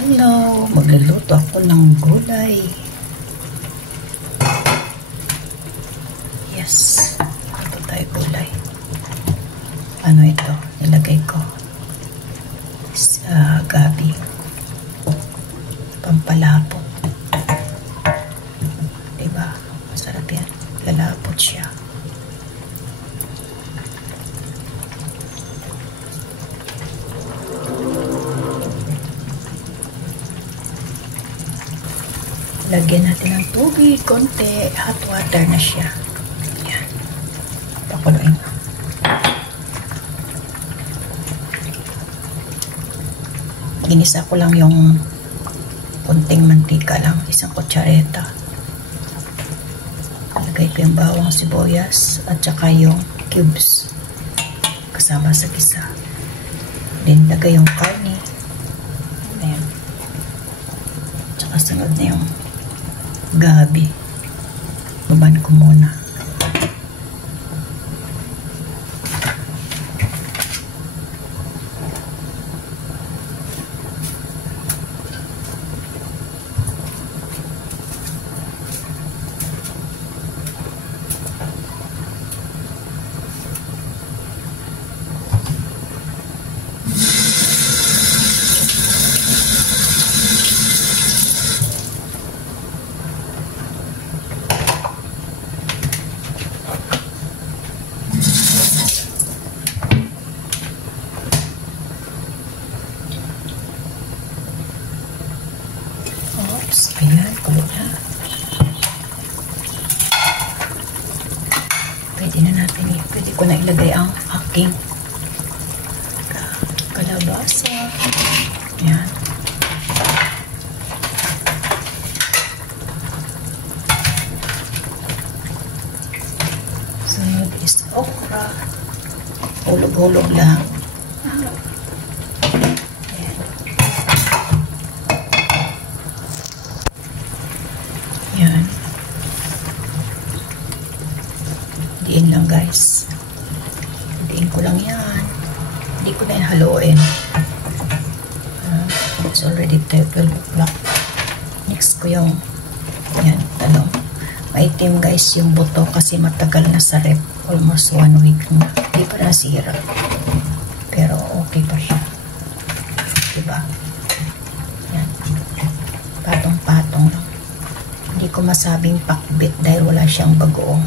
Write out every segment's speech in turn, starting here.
Hello, magluluto ako ng gulay. Yes, ito tayo gulay. Ano ito? Nilagay ko sa gabi. Pampalapot. Diba? Masarap yan. Lalapot siya. Lagyan natin ng tubig, konti, hot water na siya. Yan. Pakuluin mo. Ginisa ko lang yung konting mantika lang, isang kutsareta. Lagay ko yung bawang sibuyas at saka yung cubes kasama sa gisa. Then lagay yung karne. Ayan. Tsaka sunod na yung gabi. Baban ko muna. Ayan, kulit na. Pwede na natin pwede ko na ilagay ang aking kalabasa. Ayan. Sunod is okra. Hulog-hulog lang. Yan. Diin lang guys. Diin ko lang yan. Hindi ko na yan haluin. It's already 12 o'clock. Next ko yung yan, talong. Maitim guys yung buto kasi matagal na sa rep. Almost 1 week na. Hindi pa nasira. Pero okay pa siya. Diba? Yan. Patong-patong lang. Hindi ko masabing pakbit dahil wala siyang bagoong.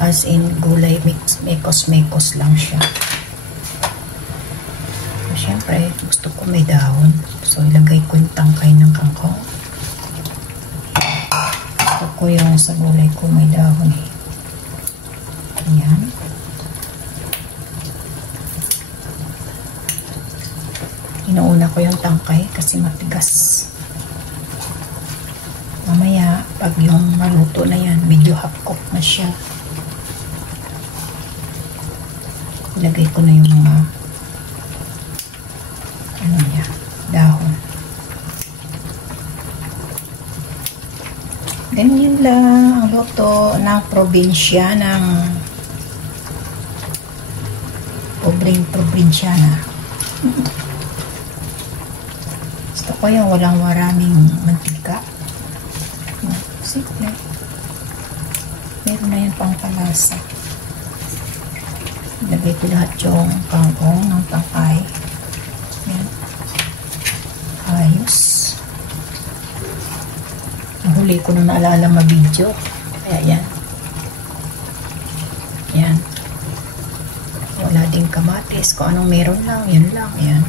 As in, gulay, mekos-mekos lang siya. So, syempre, gusto ko may dahon. So, ilagay ko yung tangkay ng kangkong. Gusto ko yung sa gulay ko may dahon eh. Ayan. Inuuna ko yung tangkay kasi matigas. Mamaya, pag yung maluto na yan, medyo half-cook na siya. Ilagay ko na yung mga ano niya, dahon. Ganyan lang ang luto ng probinsya ng pobreng probinsyana. Gusto ko yung walang maraming mantika. Simple. Meron na yan pang palasa. Ilagay ko lahat yung kangkong ng tangkay. Yan. Ayos. Nahuli ko na naalala ma-video. Kaya yan. Yan. Wala ding kamatis. Kung anong meron lang, yan lang. Yan.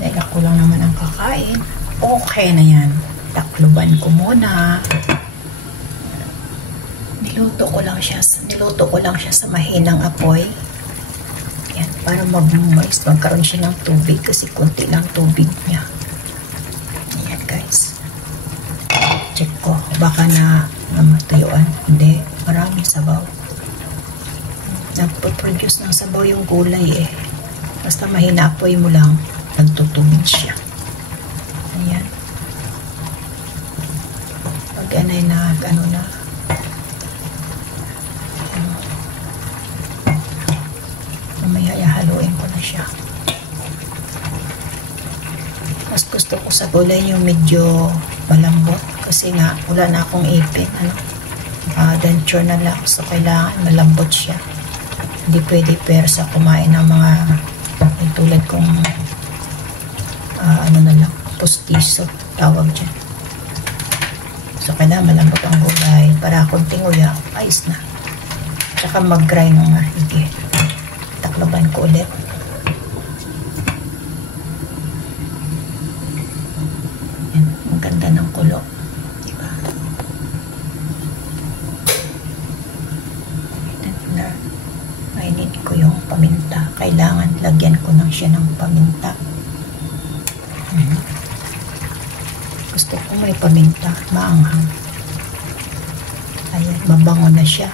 Dahil ako lang naman ang kakain. Okay na yan. Takluban ko muna. Niluto ko lang siya sa mahinang apoy. Yan, para mabumoist. Magkaroon siya ng tubig kasi konti lang tubig niya. Yan guys. Check ko. Baka na matuyuan. Hindi. Maraming sabaw. Nagpo-produce ng sabaw yung gulay eh. Basta mahina apoy mo lang, nagtutubig siya. Ayan. Pag anay na, ano na, mamaya haluin ko na siya. Mas gusto Gusto ko sa gulay yung medyo malambot kasi nga wala na akong ipin. Denture na lang. So, kailangan malambot siya. Hindi pwede persa kumain ng mga tulad kong ano na lang, postiso tawag dyan. So, kailangan malambot ang gulay para konting uya, ayos na. Tsaka mag-grind ng mahigi. Taklaban ko ulit. Yan, ang ganda ng kulo. Diba? Mainit ko yung paminta. Kailangan lagyan ko lang siya ng paminta. Gusto ko may paminta, maanghang. Ayan, mabango na siya.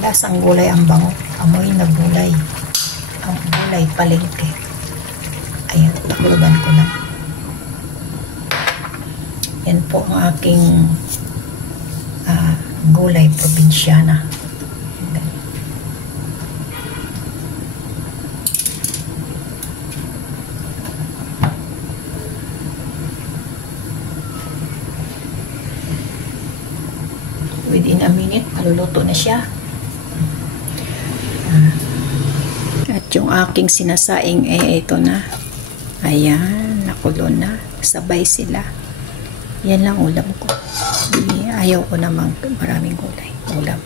Lasang gulay ang bango. Amoy na gulay. Ang gulay palengke. Ayan, takluban ko lang. Yan po ang aking gulay probinsyana. Within a minute, maluluto na siya. At yung aking sinasaing, ito na. Ayan, nakulo na. Sabay sila. Yan lang ulam ko. Ayaw ko namang maraming gulay. Ulam.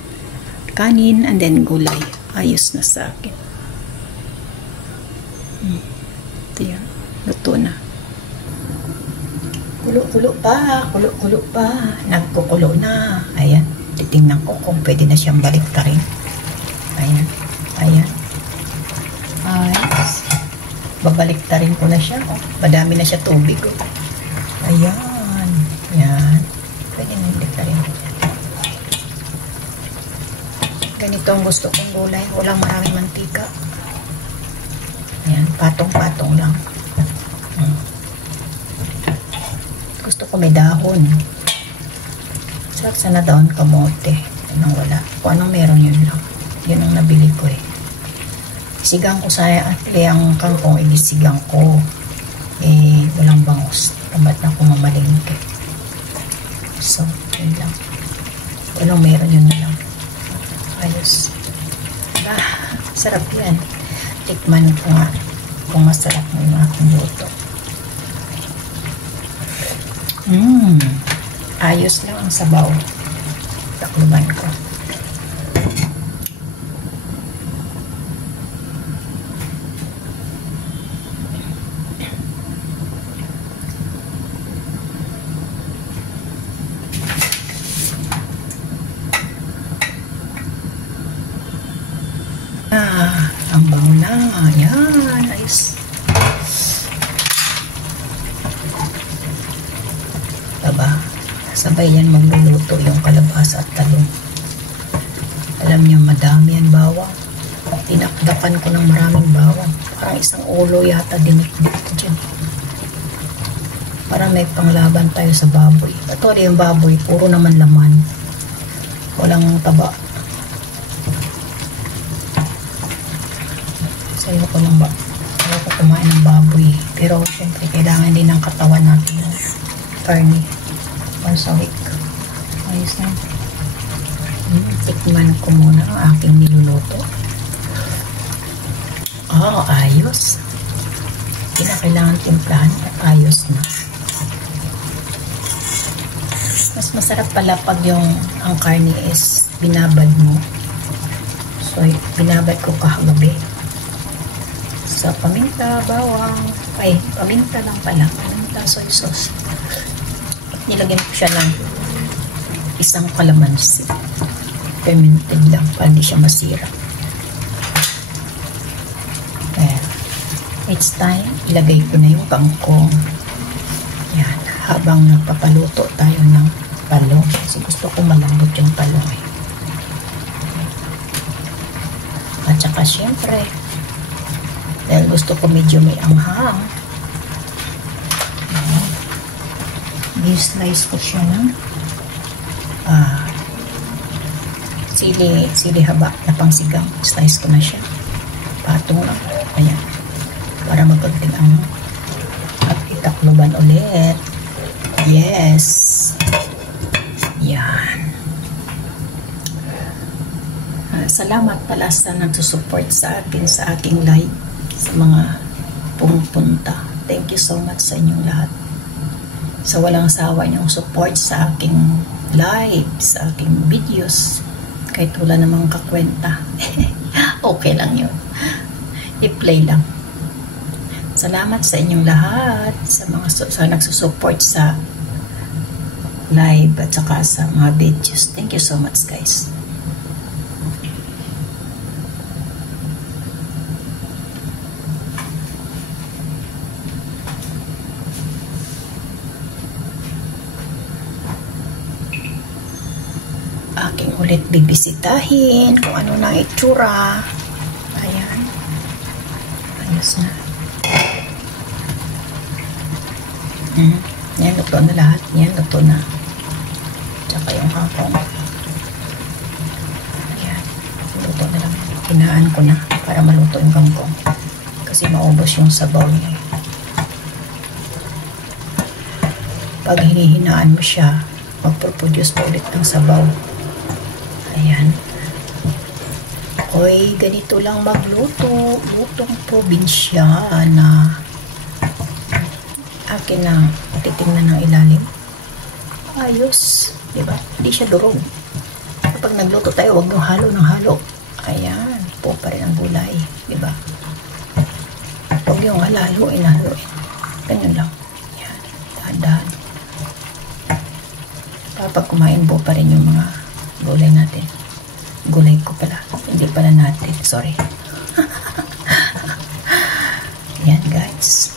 Kanin and then gulay. Ayos na sa akin. Ito yan. Luto na. Kulo-kulo pa. Kulo-kulo pa. Nagkukulo na. Ayan. Titingnan ko kung pwede na siyang baliktarin. Ayan. Ayan. Ayos. Babaliktarin ko na siya. Oh, madami na siya tubig. Oh. Ayan. Ayan. Pwede na baliktarin ko siya. Ganito ang gusto kong gulay. Walang maraming mantika. Ayan. Patong-patong lang. Gusto ko may dahon. Sarap sana dahon kamote. Yun ang wala. Kung anong meron yun lang. Yun ang nabili ko eh. Sigang ko sa ang kangkong, ibisigang ko. Eh, walang bangos. Tamad na ako mamalingke. So, yun lang. Walang meron yun na lang. Ayos. Sarap yan. Tikman ko nga kung masarap mo yung aking luto. Ayos lang ang sabaw. Takluban ko. Ang bango na. Ayan. Ayos. Diba? Sabay yan magluluto yung kalabasa at talong. Alam niyo, madami yan bawang. Tinakdakan ko ng maraming bawang. Parang isang ulo yata dinikdik ko dyan. Parang may panglaban tayo sa baboy. Ito yung baboy, puro naman laman. Walang taba. Sayo ko lang ba? Sayo ko kumain ng baboy. Pero syempre, kailangan din ng katawan natin ng karne. Once a week. Ayos na. Tikman ko muna ang aking niluluto. Ayos. Kailangan timplahan at ayos na. Mas masarap pala pag ang karne is binabad mo. So, binabad ko kahagabi. Sa paminta, bawang. Ay, paminta lang pala. Paminta, soy sauce. Nilagyan ko siya ng isang kalamansi. Fermented lang para hindi siya masira. Ayan. It's time, ilagay ko na yung kangkong. Ayan. Habang nagpapaluto tayo ng talong. Kasi gusto ko malambot yung talong eh. At saka syempre, dahil gusto ko medyo may anghang, i-slice ko siya ng sili haba na pangsigang. Slice ko na siya. Patong lang. Ayan. Para magpagting ang. At takloban ulit. Yes. Yan. Salamat pala sa nagsusupport sa akin sa aking live, sa mga pumupunta. Thank you so much sa inyong lahat. Sa walang sawa niyong support sa aking live, sa aking videos. Kahit wala namang kakwenta. Okay lang yun. I-play lang. Salamat sa inyong lahat, sa mga nagsusupport sa live at saka sa mga videos. Thank you so much, guys. Aking ulit bibisitahin kung ano na itsura. Ayan. Ayos na. Yan, luto na lahat. Yan, luto na. Tsaka yung hapong. Ayan. Luto na lang. Hinaan ko na para maluto yung kangkong. Kasi maubos yung sabaw niya. Pag hinihinaan mo siya, magproduce pa ulit ng sabaw. Ayan. Ako'y ganito lang magluto. Lutong probinsyana. Akin na titingnan ng ilalim. Ayos. Diba? Hindi siya durog. Kapag nagluto tayo, huwag nung halo ng halo. Ayan. Po pa rin ang gulay. Diba? Huwag yung halaluin. Ganyan lang. Ayan. Dahan-dahan. Kapag kumain po pa rin yung mga gulay natin. Gulay ko pala. Hindi pala natin. Sorry. Ayan, guys.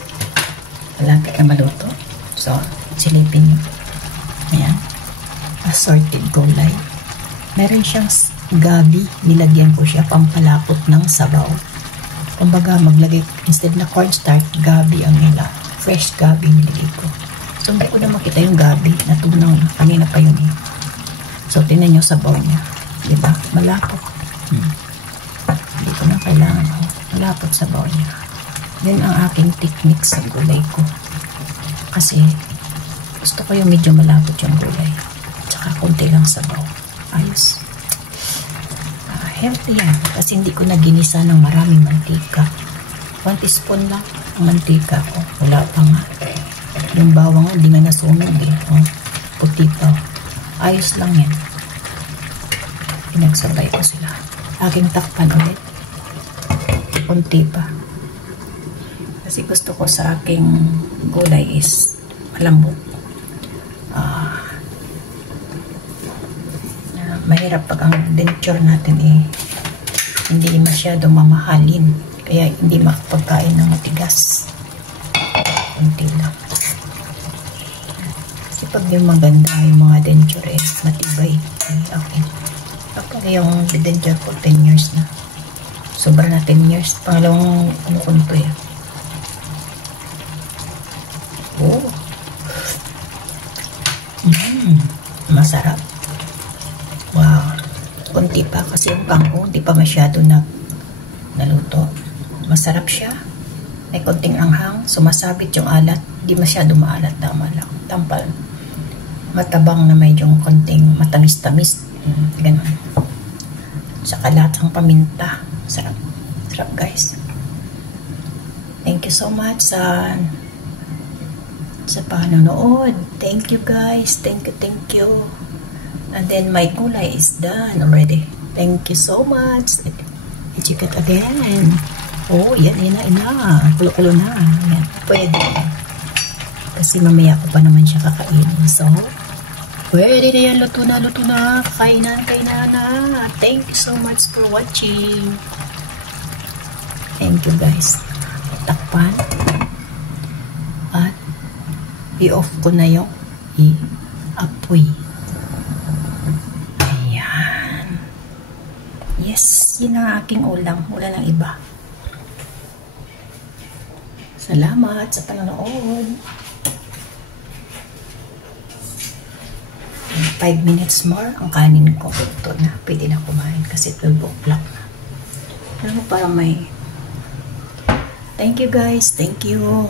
Malapit na maluto. So, silipin nyo. Ayan. Assorted gulay. Meron siyang gabi. Nilagyan ko siya pampalapot ng sabaw. Kumbaga, maglagay, instead na cornstarch, gabi ang nila. Fresh gabi nilagay ko. So, hindi ko na makita yung gabi. Natunaw na. Kanina pa yun eh. So, tinan nyo sabaw niya. Diba? Malapot. Hindi ko na kailangan. Malapot sabaw niya. Yun ang aking technique sa gulay ko. Kasi, gusto ko yung medyo malapot yung gulay. Tsaka konti lang sabaw. Ayos. Healthy yan. Kasi hindi ko na ginisa ng maraming mantika. 1 teaspoon lang ang mantika ko. Wala pa nga. Yung bawang hindi nga nasunog eh. Puti pa. Ayos lang yan. Pinagsabay ko sila. Aking takpan ulit. Konti pa. Kasi gusto ko sa aking gulay is malambot. Mahirap pag ang denture natin eh hindi masyado mamahalin. Kaya hindi makapagkain ng matigas. Kunti lang. Kasi pag yung maganda yung mga denture eh matibay. Okay. Kapag yung denture ko 10 years na. Sobra na 10 years. Pangalawang kumukunto eh. Oh. Masarap. Wow. Kunti pa kasi yung kangkong hindi pa masyado naluto. Masarap siya. May konting anghang. Sumasabit yung alat. Hindi masyado maalat. Tama lang. Tampal. Matabang na medyo konting matamis-tamis. Ganun. Saka lahat ng paminta. Sarap. Sarap guys. Thank you so much sa panonood. Thank you guys. Thank you. And then my gulay is done already. Thank you so much. I-check it again. Oh, yan na. Kulo-kulo na. Yan. Pwede. Kasi mamaya ko pa naman siya kakainin. So, pwede na yan. Luto na. Kainan na. Thank you so much for watching. Thank you guys. Takpan. At i-off ko na yung i-apoy. Ayan. Yes, yun ang aking ulam. Wala nang iba. Salamat sa panonood. 5 minutes more, ang kanin ko. Ito na, pwede na kumain kasi 12 o'clock na. Pero parang may... Thank you guys. Thank you.